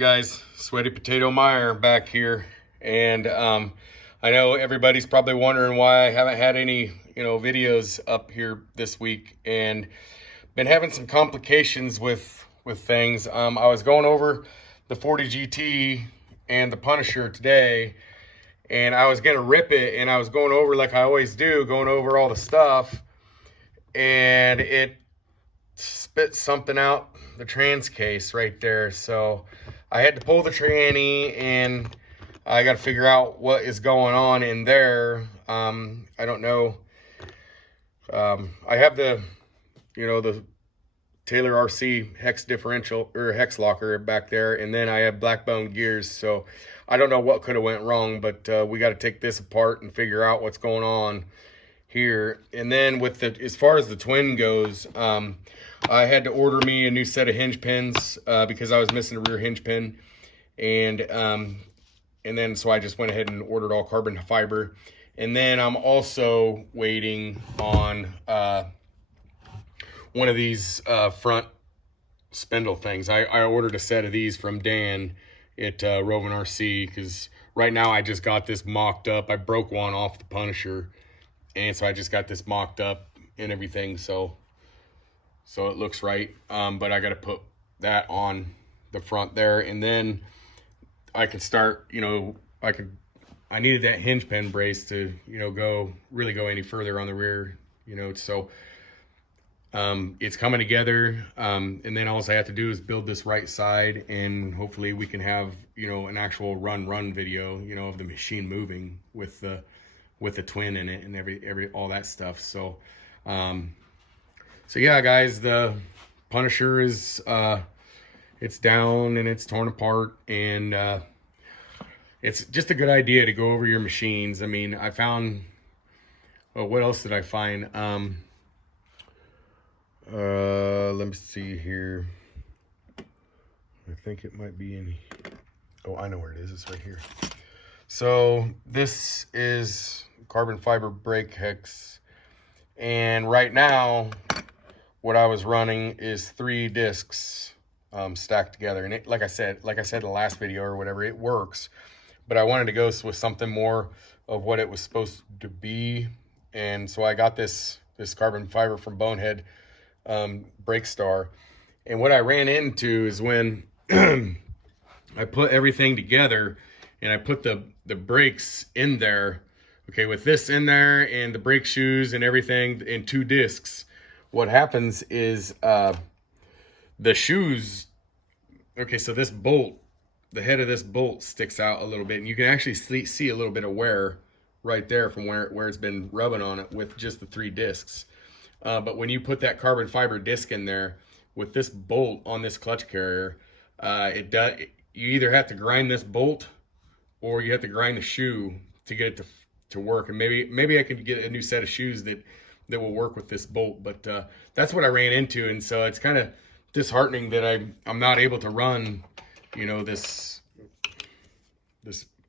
guys, Sweaty Potato Meyer back here, and I know everybody's probably wondering why I haven't had any videos up here this week, and been having some complications with things. I was going over the 40 GT and the Punisher today, and I was gonna rip it, and I was going over like I always do, going over all the stuff, and it spit something out the trans case right there. So I had to pull the tranny, and I got to figure out what is going on in there. I don't know. I have the Taylor RC hex differential or hex locker back there, and then I have Blackbone gears. So I don't know what could have went wrong, but we got to take this apart and figure out what's going on here. And then with as far as the twin goes, I had to order me a new set of hinge pins because I was missing a rear hinge pin, and then so I just went ahead and ordered all carbon fiber. And then I'm also waiting on one of these front spindle things. I ordered a set of these from Dan at Rovin RC, because right now I just got this mocked up. I broke one off the Punisher, and so I just got this mocked up and everything, so it looks right. But I got to put that on the front there, and then I could start, I needed that hinge pin brace to, really go any further on the rear, so it's coming together. And then all I have to do is build this right side, and hopefully we can have, an actual run video, of the machine moving with the twin in it and every all that stuff. So yeah, guys, the Punisher is it's down and it's torn apart, and it's just a good idea to go over your machines. I mean, I found, what else did I find? Let me see here. I think it might be in, oh, I know where it is. It's right here. So this is carbon fiber brake hex, and right now what I was running is 3 discs stacked together, and it, like I said in the last video or whatever, it works, but I wanted to go with something more of what it was supposed to be. And so I got this carbon fiber from Bonehead Brake Star, and what I ran into is when I put everything together and I put the brakes in there, okay, with this in there and the brake shoes and everything in 2 discs, what happens is the shoes, okay, so this bolt, the head of this bolt sticks out a little bit, and you can actually see a little bit of wear right there from where it's been rubbing on it with just the 3 discs. But when you put that carbon fiber disc in there with this bolt on this clutch carrier, you either have to grind this bolt or you have to grind the shoe to get it to work. And maybe I could get a new set of shoes that will work with this bolt, but that's what I ran into. And so it's kind of disheartening that I'm not able to run, this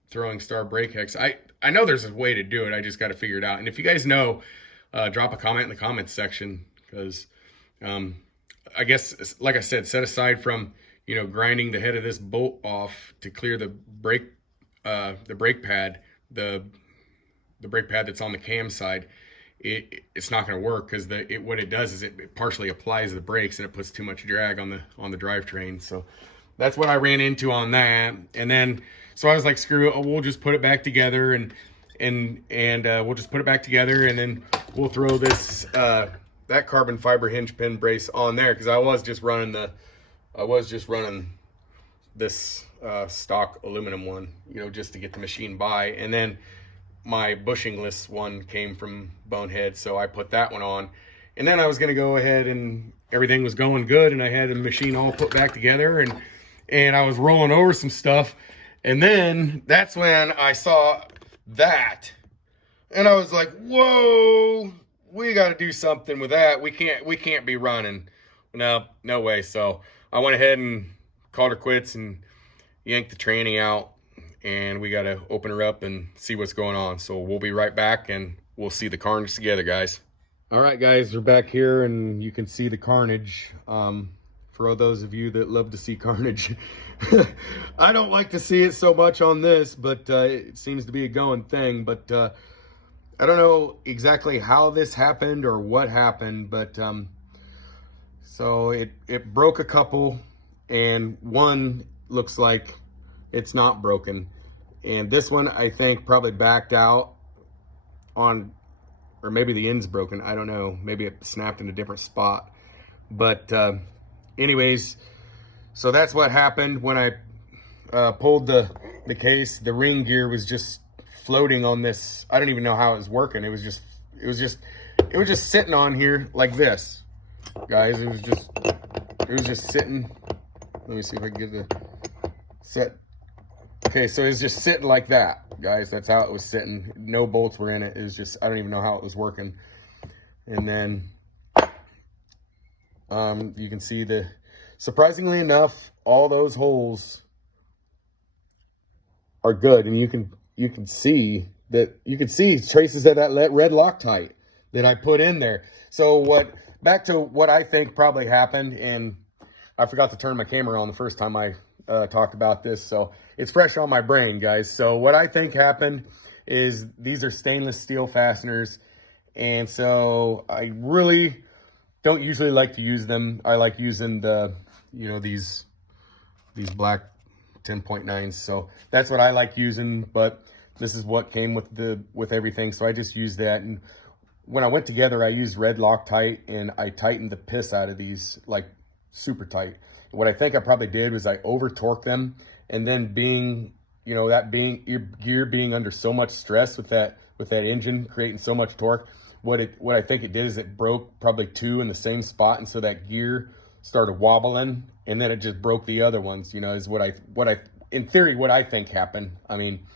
Throwing Star brake hex. I know there's a way to do it. I just got to figure it out. And if you guys know, drop a comment in the comments section, because I guess, like I said, set aside from grinding the head of this bolt off to clear the brake pad, the brake pad that's on the cam side, it's not going to work, because what it does is it partially applies the brakes, and it puts too much drag on the drivetrain. So that's what I ran into on that. And then so I was like, screw it, we'll just put it back together, and we'll just put it back together, and then we'll throw this that carbon fiber hinge pin brace on there, because I was just running this stock aluminum one, just to get the machine by. And then my bushingless one came from Bonehead, so I put that one on. And then I was gonna go ahead, and everything was going good, and I had the machine all put back together, and I was rolling over some stuff, and then that's when I saw that, and I was like, whoa, we got to do something with that. We can't be running. No way. So I went ahead and called her quits and yanked the tranny out, and we got to open her up and see what's going on. So we'll be right back, and we'll see the carnage together, guys. All right, guys, we're back here, and you can see the carnage from for those of you that love to see carnage. I don't like to see it so much on this, but it seems to be a going thing. But I don't know exactly how this happened or what happened, but so it broke a couple, and one looks like it's not broken. And this one, I think, probably backed out on, or maybe the end's broken. I don't know. Maybe it snapped in a different spot. But anyways, so that's what happened when I pulled the case. The ring gear was just floating on this. I don't even know how it was working. It was just sitting on here like this, guys. It was just sitting. Let me see if I can get the set. Okay, so it was just sitting like that, guys. That's how it was sitting. No bolts were in it. It was just, I don't even know how it was working. And then you can see surprisingly enough, all those holes are good. And you can see traces of that red Loctite that I put in there. So back to what I think probably happened, and I forgot to turn my camera on the first time I talked about this, so it's fresh on my brain, guys. So what I think happened is these are stainless steel fasteners, and so I really don't usually like to use them. I like using these black 10.9s. So that's what I like using, but this is what came with everything. So I just used that. And when I went together, I used red Loctite, and I tightened the piss out of these, like super tight. What I think I probably did was I over torqued them, and then your gear being under so much stress with that engine creating so much torque, what I think it did is it broke probably two in the same spot, and so that gear started wobbling, and then it just broke the other ones. Is what I in theory what I think happened. I mean,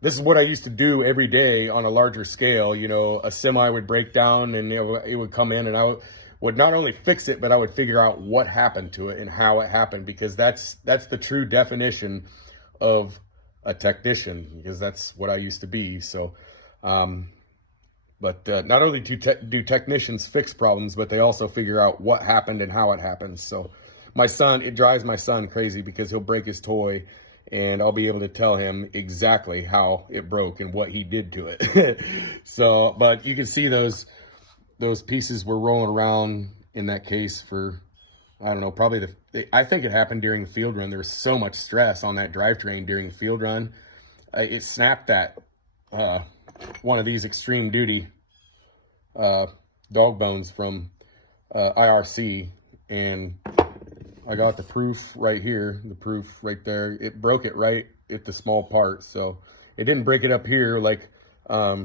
this is what I used to do every day on a larger scale. A semi would break down, and it would come in, and I would not only fix it, but I would figure out what happened to it and how it happened, because that's the true definition of a technician, because that's what I used to be. So, but not only do technicians fix problems, but they also figure out what happened and how it happened. So it drives my son crazy, because he'll break his toy, and I'll be able to tell him exactly how it broke and what he did to it. So, but you can see those pieces were rolling around in that case for, I don't know, probably I think it happened during the field run. There was so much stress on that drivetrain during the field run. It snapped that, one of these extreme duty dog bones from IRC, and I got the proof right here, the proof right there. It broke it right at the small part. So it didn't break it up here like, I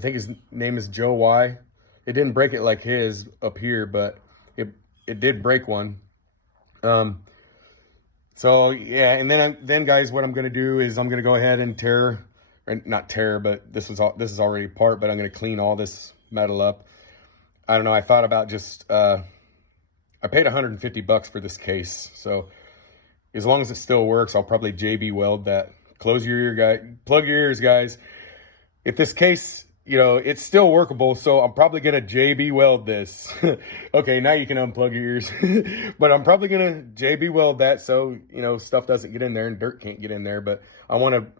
think his name is Joe Y. It didn't break it like his up here, but it did break one. So yeah, and then guys, what I'm gonna do is I'm gonna go ahead and not tear, but this is already apart, but I'm gonna clean all this metal up. I don't know. I thought about just I paid $150 for this case, so as long as it still works, I'll probably JB weld that. Plug your ears, guys. If this case, it's still workable, so I'm probably gonna JB weld this. Okay, now you can unplug your ears. But I'm probably gonna JB weld that, so stuff doesn't get in there and dirt can't get in there. But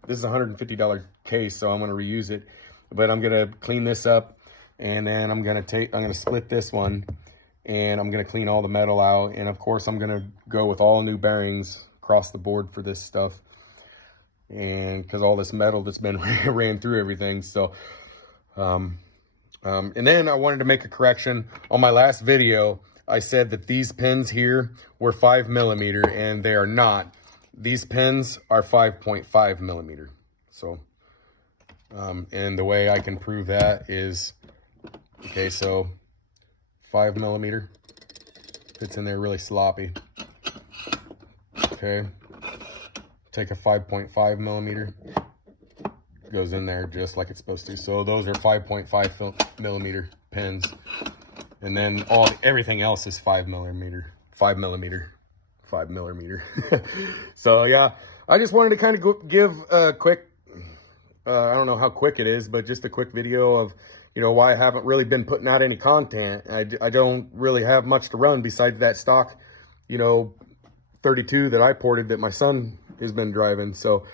this is a $150 case, so I'm gonna reuse it. But I'm gonna clean this up, and then I'm gonna split this one, and I'm gonna clean all the metal out, and of course I'm gonna go with all new bearings across the board for this stuff, and because all this metal that's been ran through everything. So and then I wanted to make a correction. On my last video, I said that these pins here were 5mm, and they are not. These pins are 5.5mm. So, and the way I can prove that is, okay, so 5mm fits in there really sloppy. Okay, take a 5.5mm. Goes in there just like it's supposed to. So those are 5.5mm pins, and then everything else is 5mm. So yeah, I just wanted to kind of give a quick, I don't know how quick it is, but just a quick video of why I haven't really been putting out any content. I don't really have much to run besides that stock you know, 32 that I ported that my son has been driving. So,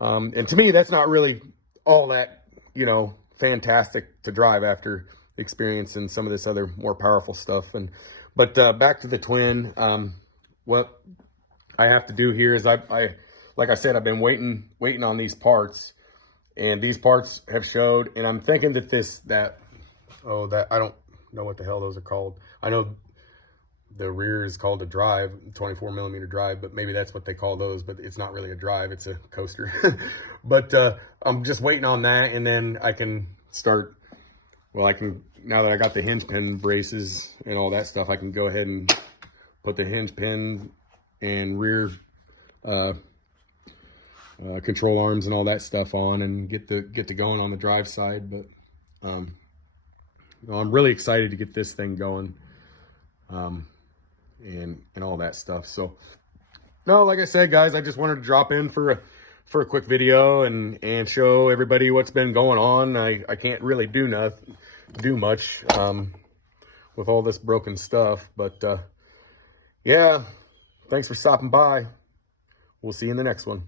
and to me, that's not really all that, you know, fantastic to drive after experiencing some of this other more powerful stuff. But back to the twin. What I have to do here is I like I said, I've been waiting on these parts, and these parts have showed, and I'm thinking that I don't know what the hell those are called. I know the rear is called a drive, 24 millimeter drive, but maybe that's what they call those, but it's not really a drive, it's a coaster. But I'm just waiting on that, and then I can start, well, now that I got the hinge pin braces and all that stuff, I can go ahead and put the hinge pin and rear control arms and all that stuff on and get to going on the drive side. But I'm really excited to get this thing going. And all that stuff. So no, like I said, guys, I just wanted to drop in for a quick video and show everybody what's been going on. I can't really do much with all this broken stuff, but yeah, thanks for stopping by. We'll see you in the next one.